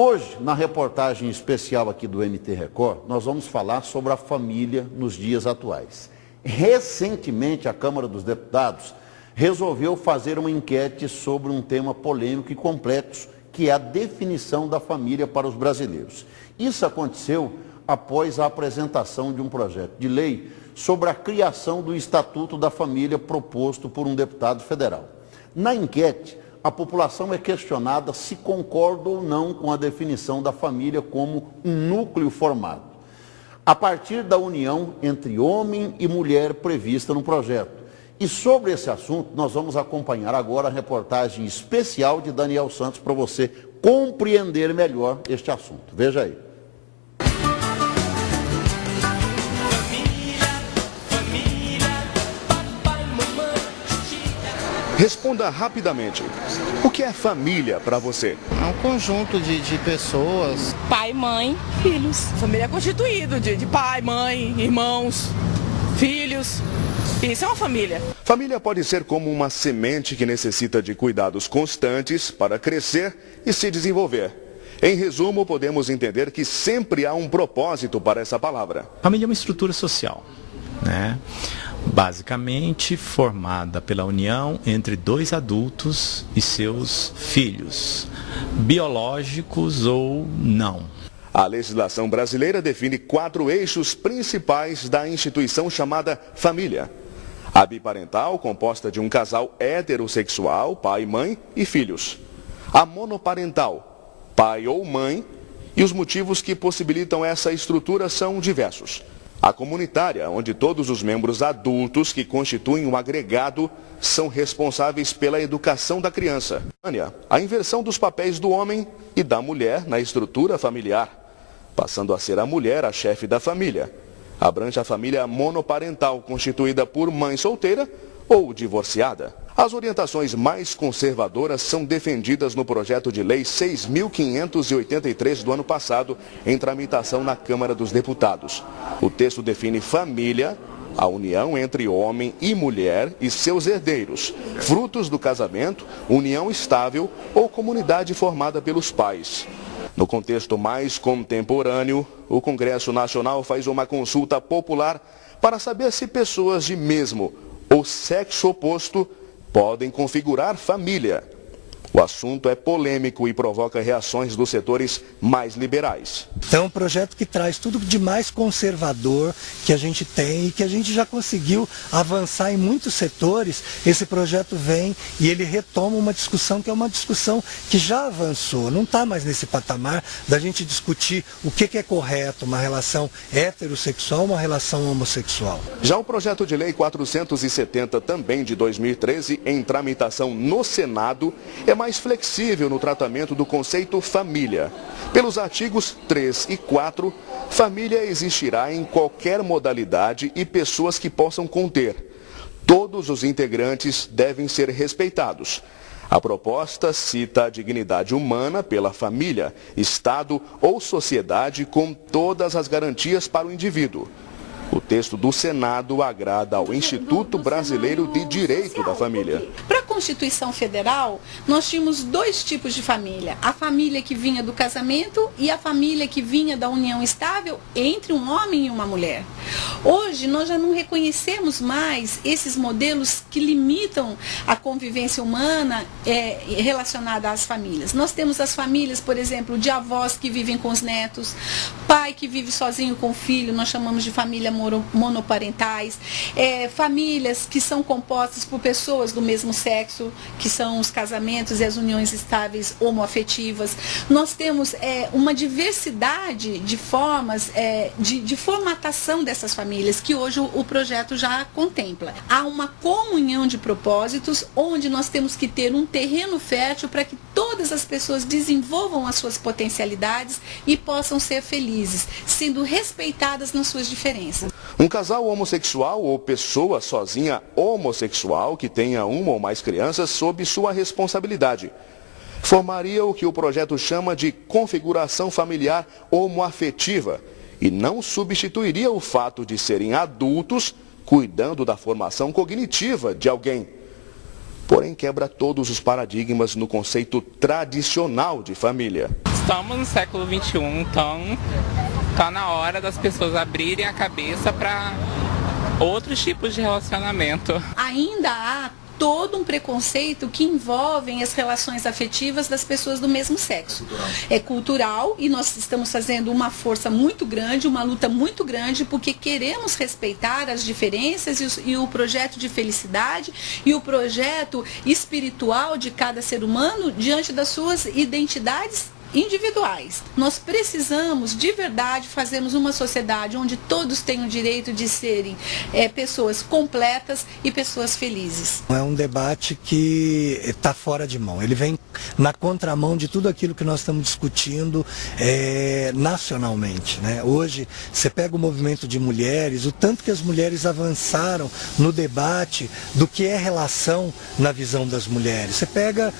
Hoje, na reportagem especial aqui do MT Record, nós vamos falar sobre a família nos dias atuais. Recentemente, a Câmara dos Deputados resolveu fazer uma enquete sobre um tema polêmico e complexo, que é a definição da família para os brasileiros. Isso aconteceu após a apresentação de um projeto de lei sobre a criação do Estatuto da Família proposto por um deputado federal. Na enquete, a população é questionada se concorda ou não com a definição da família como um núcleo formado, a partir da união entre homem e mulher prevista no projeto. E sobre esse assunto, nós vamos acompanhar agora a reportagem especial de Daniel Santos para você compreender melhor este assunto. Veja aí. Responda rapidamente. O que é família para você? É um conjunto de pessoas. Pai, mãe, filhos. Família é constituído de pai, mãe, irmãos, filhos. Isso é uma família. Família pode ser como uma semente que necessita de cuidados constantes para crescer e se desenvolver. Em resumo, podemos entender que sempre há um propósito para essa palavra. Família é uma estrutura social, né? Basicamente formada pela união entre dois adultos e seus filhos, biológicos ou não. A legislação brasileira define 4 eixos principais da instituição chamada família. A biparental, composta de um casal heterossexual, pai, mãe e filhos. A monoparental, pai ou mãe, e os motivos que possibilitam essa estrutura são diversos. A comunitária, onde todos os membros adultos que constituem um agregado são responsáveis pela educação da criança. A inversão dos papéis do homem e da mulher na estrutura familiar, passando a ser a mulher a chefe da família. Abrange a família monoparental, constituída por mãe solteira ou divorciada. As orientações mais conservadoras são defendidas no projeto de lei 6.583 do ano passado, em tramitação na Câmara dos Deputados. O texto define família, a união entre homem e mulher e seus herdeiros, frutos do casamento, união estável ou comunidade formada pelos pais. No contexto mais contemporâneo, o Congresso Nacional faz uma consulta popular para saber se pessoas de mesmo ou sexo oposto podem configurar família. O assunto é polêmico e provoca reações dos setores mais liberais. É um projeto que traz tudo de mais conservador que a gente tem e que a gente já conseguiu avançar em muitos setores. Esse projeto vem e ele retoma uma discussão que é uma discussão que já avançou. Não está mais nesse patamar da gente discutir o que é correto, uma relação heterossexual, uma relação homossexual. Já o projeto de lei 470, também de 2013, em tramitação no Senado, é mais flexível no tratamento do conceito família. Pelos artigos 3 e 4, família existirá em qualquer modalidade e pessoas que possam conter. Todos os integrantes devem ser respeitados. A proposta cita a dignidade humana pela família, Estado ou sociedade com todas as garantias para o indivíduo. O texto do Senado agrada ao Instituto Brasileiro de Direito da Família. Para a Constituição Federal, nós tínhamos 2 tipos de família. A família que vinha do casamento e a família que vinha da união estável entre um homem e uma mulher. Hoje, nós já não reconhecemos mais esses modelos que limitam a convivência humana relacionada às famílias. Nós temos as famílias, por exemplo, de avós que vivem com os netos, pai que vive sozinho com o filho, nós chamamos de família monoparentais, famílias que são compostas por pessoas do mesmo sexo, que são os casamentos e as uniões estáveis homoafetivas. Nós temos uma diversidade de formas de formatação dessas famílias, que hoje o projeto já contempla. Há uma comunhão de propósitos, onde nós temos que ter um terreno fértil para que todas as pessoas desenvolvam as suas potencialidades e possam ser felizes, sendo respeitadas nas suas diferenças. Um casal homossexual ou pessoa sozinha homossexual que tenha uma ou mais crianças sob sua responsabilidade formaria o que o projeto chama de configuração familiar homoafetiva e não substituiria o fato de serem adultos cuidando da formação cognitiva de alguém. Porém, quebra todos os paradigmas no conceito tradicional de família. Estamos no século XXI, então está na hora das pessoas abrirem a cabeça para outros tipos de relacionamento. Ainda há todo um preconceito que envolve as relações afetivas das pessoas do mesmo sexo. É cultural e nós estamos fazendo uma força muito grande, uma luta muito grande, porque queremos respeitar as diferenças e o projeto de felicidade e o projeto espiritual de cada ser humano diante das suas identidades individuais. Nós precisamos de verdade fazermos uma sociedade onde todos têm o direito de serem pessoas completas e pessoas felizes. É um debate que está fora de mão. Ele vem na contramão de tudo aquilo que nós estamos discutindo nacionalmente, né? Hoje, você pega o movimento de mulheres, o tanto que as mulheres avançaram no debate do que é relação na visão das mulheres. Você pega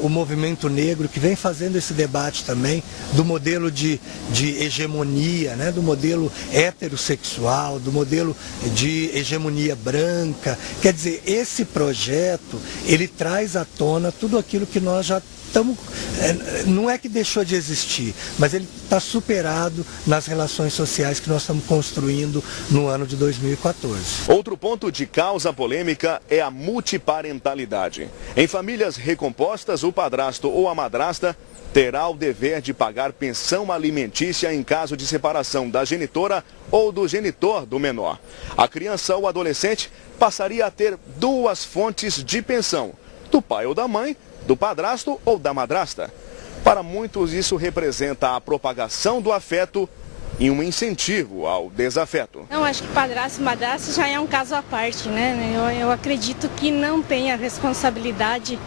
o movimento negro que vem fazendo esse debate também do modelo de hegemonia, né? Do modelo heterossexual, do modelo de hegemonia branca. Quer dizer, esse projeto, ele traz à tona tudo aquilo que nós já estamos, não é que deixou de existir, mas ele está superado nas relações sociais que nós estamos construindo no ano de 2014. Outro ponto de causa polêmica é a multiparentalidade. Em famílias recompostas, o padrasto ou a madrasta terá o dever de pagar pensão alimentícia em caso de separação da genitora ou do genitor do menor. A criança ou adolescente passaria a ter duas fontes de pensão, do pai ou da mãe, do padrasto ou da madrasta. Para muitos, isso representa a propagação do afeto e um incentivo ao desafeto. Eu acho que padrasto e madrasta já é um caso à parte, né? Eu acredito que não tem a responsabilidade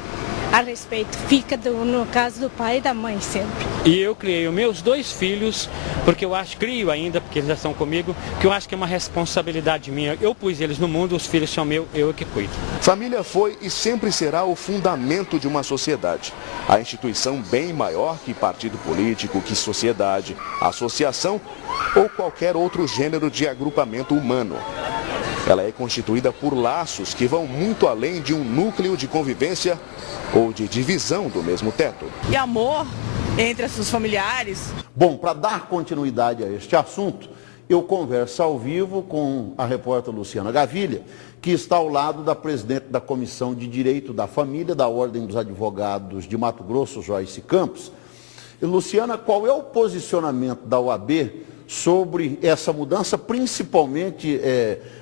a respeito, fica no caso do pai e da mãe sempre. E eu criei os meus 2 filhos, porque eu acho, crio ainda, porque eles já estão comigo, que eu acho que é uma responsabilidade minha. Eu pus eles no mundo, os filhos são meus, eu que cuido. Família foi e sempre será o fundamento de uma sociedade. A instituição bem maior que partido político, que sociedade, associação ou qualquer outro gênero de agrupamento humano. Ela é constituída por laços que vão muito além de um núcleo de convivência ou de divisão do mesmo teto. E amor entre os seus familiares. Bom, para dar continuidade a este assunto, eu converso ao vivo com a repórter Luciana Gavilha, que está ao lado da presidente da Comissão de Direito da Família da Ordem dos Advogados de Mato Grosso, Joyce Campos. E, Luciana, qual é o posicionamento da OAB sobre essa mudança, principalmente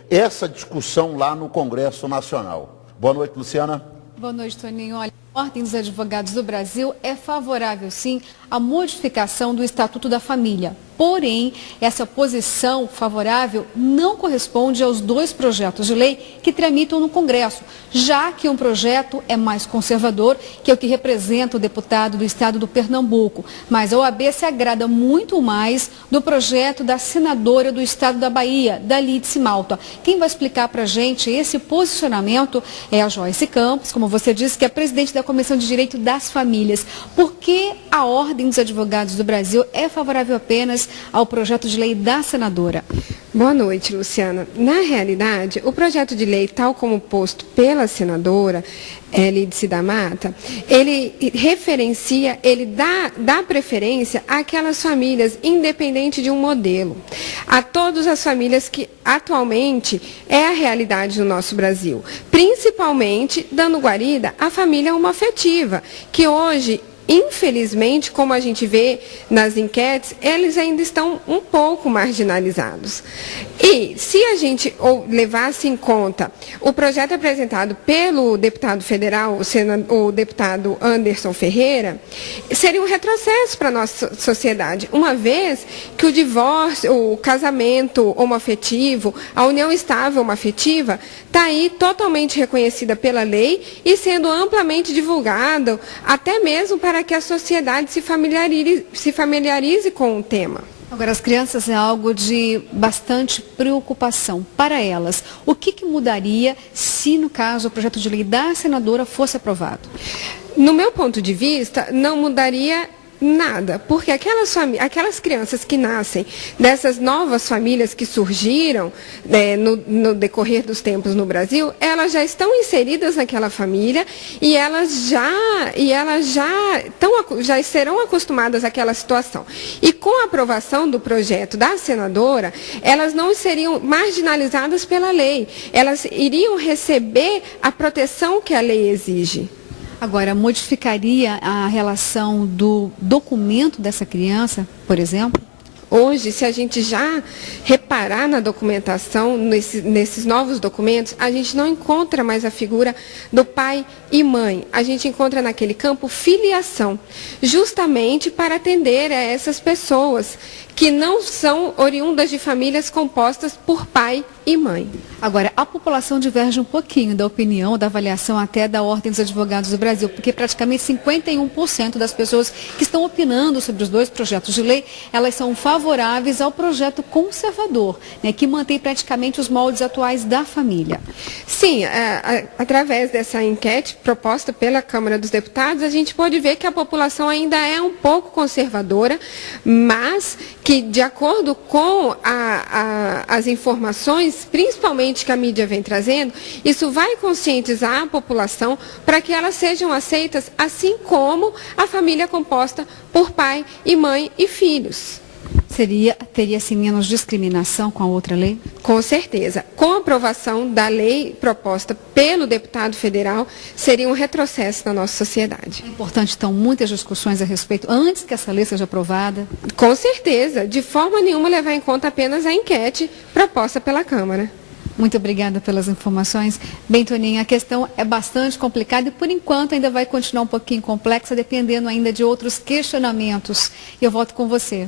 essa discussão lá no Congresso Nacional? Boa noite, Luciana. Boa noite, Toninho. Olha, a Ordem dos Advogados do Brasil é favorável, sim, à modificação do Estatuto da Família. Porém, essa posição favorável não corresponde aos 2 projetos de lei que tramitam no Congresso, já que um projeto é mais conservador, que é o que representa o deputado do estado do Pernambuco. Mas a OAB se agrada muito mais do projeto da senadora do estado da Bahia, Dalice Malta. Quem vai explicar para a gente esse posicionamento é a Joyce Campos, como você disse, que é presidente da Comissão de Direito das Famílias. Por que a Ordem dos Advogados do Brasil é favorável apenas ao projeto de lei da senadora? Boa noite, Luciana. Na realidade, o projeto de lei, tal como posto pela senadora Lídice da Mata, ele referencia, ele dá preferência àquelas famílias independente de um modelo, a todas as famílias que atualmente é a realidade no nosso Brasil, principalmente dando guarida à família homoafetiva, que hoje, infelizmente, como a gente vê nas enquetes, eles ainda estão um pouco marginalizados. E se a gente levasse em conta o projeto apresentado pelo deputado federal, o deputado Anderson Ferreira, seria um retrocesso para a nossa sociedade, uma vez que o divórcio, o casamento homoafetivo, a união estável homoafetiva, está aí totalmente reconhecida pela lei e sendo amplamente divulgado, até mesmo para que a sociedade se familiarize com o tema. Agora, as crianças é algo de bastante preocupação para elas. O que mudaria se, no caso, o projeto de lei da senadora fosse aprovado? No meu ponto de vista, não mudaria Nada, porque aquelas crianças que nascem dessas novas famílias que surgiram no decorrer dos tempos no Brasil, elas já estão inseridas naquela família e elas já serão acostumadas àquela situação. E com a aprovação do projeto da senadora, elas não seriam marginalizadas pela lei, elas iriam receber a proteção que a lei exige. Agora, modificaria a relação do documento dessa criança, por exemplo? Hoje, se a gente já reparar na documentação, nesses novos documentos, a gente não encontra mais a figura do pai e mãe. A gente encontra naquele campo filiação, justamente para atender a essas pessoas que não são oriundas de famílias compostas por pai e mãe. Agora, a população diverge um pouquinho da opinião, da avaliação até da Ordem dos Advogados do Brasil, porque praticamente 51% das pessoas que estão opinando sobre os dois projetos de lei, elas são favoráveis ao projeto conservador, né, que mantém praticamente os moldes atuais da família. Sim, através dessa enquete proposta pela Câmara dos Deputados, a gente pode ver que a população ainda é um pouco conservadora, mas que, de acordo com as informações, principalmente que a mídia vem trazendo, isso vai conscientizar a população para que elas sejam aceitas, assim como a família composta por pai e mãe e filhos. Teria assim menos discriminação com a outra lei? Com certeza. Com a aprovação da lei proposta pelo deputado federal, seria um retrocesso na nossa sociedade. É importante, então, muitas discussões a respeito, antes que essa lei seja aprovada? Com certeza. De forma nenhuma levar em conta apenas a enquete proposta pela Câmara. Muito obrigada pelas informações. Bem, Toninha, a questão é bastante complicada e, por enquanto, ainda vai continuar um pouquinho complexa, dependendo ainda de outros questionamentos. E eu volto com você.